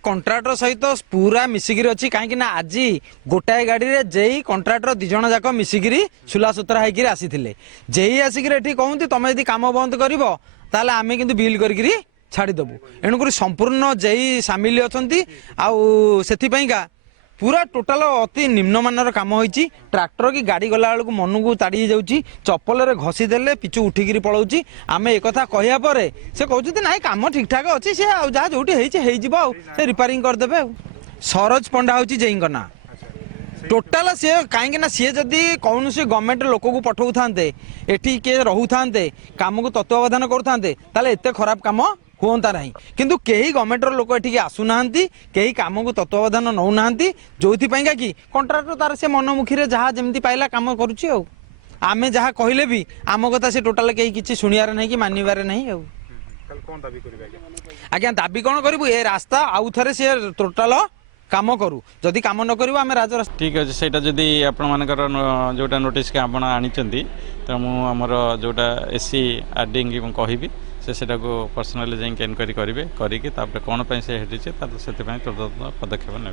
Contractor सहित पूरा मिसिकी अच्छी कहीं आज गोटाए गाड़ी में जेई कंट्राक्टर 2 जण जाक मिसिकी सुलासुतरा होकर आसी जेई आसिक कहते तुम यदि कम बंद कर आम कि बिल कर छाड़देबू एणुक संपूर्ण जेई सामिल अच्छा से पूरा टोटाल अति निम्नमानर काम होईची ट्रैक्टर की गाड़ी गला बेलू मन को ताड़ी जाऊँगी चप्पल घसी देले पिचु उठिकी पलाऊँ आम एक कहया पर से कहते ना काम ठीक ठाक अच्छी सी जहाँ जो से रिपेयरिंग करदे सरोज पंडा हूँ जेईंक ना टोटाल सी कहीं सी जदि कौन सी गवर्नमेंट लोक को पठाऊ था एटी किए रोऊ था कम को तत्वावधान करुते एत खराब कम हुंता ना किंतु कई गवर्नमेंटर लोक एठी आसुना कई कम को तत्वावधान नौना जो कि कंट्राक्टर तार से मनमुखी जहाँ जमी पाइला कम करुच्ची आमे जहाँ कहले भी आम कथा से टोटाल कहीं किसी शुणियार नहीं कि मानवार नहीं आज्ञा दाबी कौन करूँ ए रास्ता आउ थे सी टोटाल काम करू जदि काम न करू आम राजरास्ता ठीक अच्छे से जदि आपंकर जोटा नोटिस के आप आनी तो मुझे जोटा एससी आरडी कहबी से पर्सनाली जाइए एनक्वारी करेंगे कौन से पदक्षेप ने।